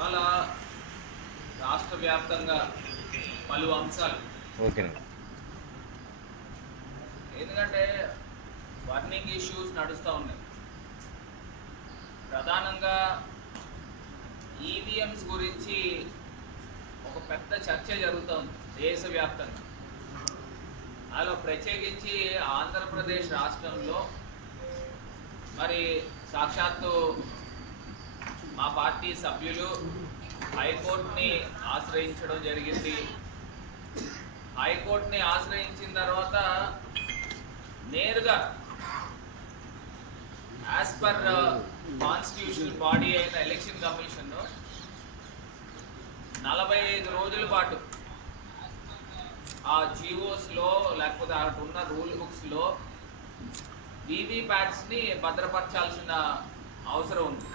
ఇవాళ రాష్ట్ర వ్యాప్తంగా పలు అంశాలు. ఓకేనండి ఎందుకంటే బర్నింగ్ ఇష్యూస్ నడుస్తూ ఉన్నాయి. ప్రధానంగా ఈవీఎంస్ గురించి ఒక పెద్ద చర్చ జరుగుతోంది దేశవ్యాప్తంగా. అలా ప్రత్యేకించి ఆంధ్రప్రదేశ్ రాష్ట్రంలో మరి సాక్షాత్తు మా పార్టీ సభ్యులు హైకోర్టుని ఆశ్రయించడం జరిగింది. హైకోర్టుని ఆశ్రయించిన తర్వాత నేరుగా as per uh, constitution body అయిన ఎలక్షన్ కమిషన్ నలభై ఐదు రోజుల పాటు ఆ జీవోస్లో లేకపోతే అక్కడ ఉన్న రూల్ బుక్స్లో ని భద్రపరచాల్సిన అవసరం ఉంది.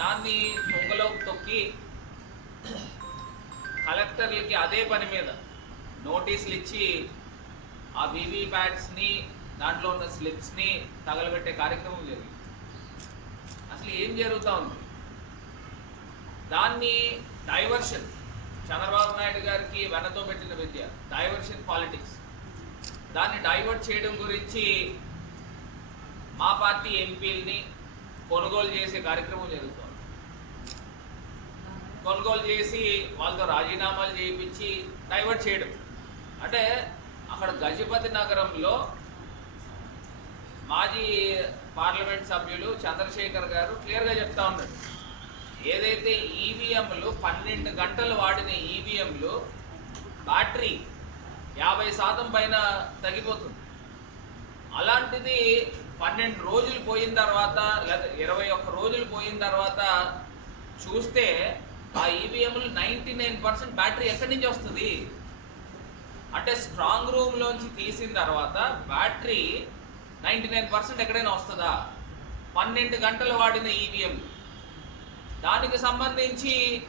దాన్ని తొంగలో తొక్కి కలెక్టర్లకి అదే పని మీద నోటీసులు ఇచ్చి ఆ ని దాంట్లో ఉన్న స్లిప్స్ని తగలబెట్టే కార్యక్రమం జరిగింది. అసలు ఏం జరుగుతూ ఉంది? దాన్ని డైవర్షన్ చంద్రబాబు నాయుడు గారికి వెనతో పెట్టిన విద్య డైవర్షన్ పాలిటిక్స్. దాన్ని డైవర్ట్ చేయడం గురించి మా పార్టీ ఎంపీలని కొనుగోలు చేసే కార్యక్రమం జరుగుతుంది. కొనుగోలు చేసి వాళ్ళతో రాజీనామాలు చేయించి డైవర్ట్ చేయడం. అంటే అక్కడ గజపతి నగరంలో మాజీ పార్లమెంట్ సభ్యులు చంద్రశేఖర్ గారు క్లియర్గా చెప్తా ఉన్నారు. ఏదైతే ఈవీఎంలు పన్నెండు గంటలు వాడిన ఈవీఎంలు బ్యాటరీ యాభై శాతం పైన తగ్గిపోతుంది. అలాంటిది పన్నెండు రోజులు పోయిన తర్వాత లేదా ఇరవై ఒక్క రోజులు పోయిన తర్వాత చూస్తే ఆ ఈవీఎంలు నైంటీ నైన్ పర్సెంట్ బ్యాటరీ ఎక్కడి నుంచి వస్తుంది? అంటే స్ట్రాంగ్ రూమ్లోంచి తీసిన తర్వాత బ్యాటరీ నైంటీ నైన్ పర్సెంట్ ఎక్కడైనా వస్తుందా? పన్నెండు గంటలు వాడిన ఈవీఎం దానికి సంబంధించి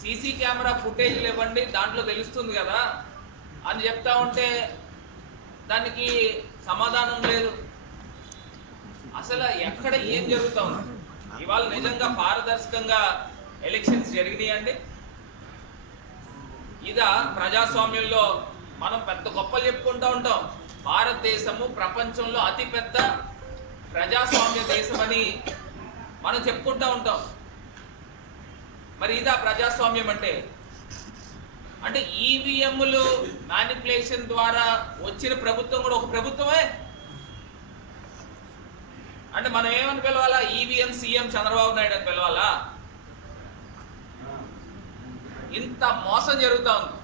సీసీ కెమెరా ఫుటేజ్లు ఇవ్వండి దాంట్లో తెలుస్తుంది కదా. అని చెప్తా ఉంటే దానికి సమాధానం లేదు. అసలు ఎక్కడ ఏం జరుగుతా ఉంది? ఇవాళ నిజంగా పారదర్శకంగా ఎలక్షన్స్ జరిగినాయండి. ఇదా ప్రజాస్వామ్యంలో మనం పెద్ద గొప్పలు చెప్పుకుంటూ ఉంటాం. భారతదేశము ప్రపంచంలో అతిపెద్ద ప్రజాస్వామ్య దేశమని మనం చెప్పుకుంటూ ఉంటాం. మరి ఇదా ప్రజాస్వామ్యం అంటే? అంటే ఈవీఎంలు మ్యానిపులేషన్ ద్వారా వచ్చిన ప్రభుత్వం కూడా ఒక ప్రభుత్వమే. అంటే మనం ఏమని పిలవాలా? ఈవీఎం సీఎం చంద్రబాబు నాయుడు అని పిలవాలా? ఇంత మోసం జరుగుతా ఉంది.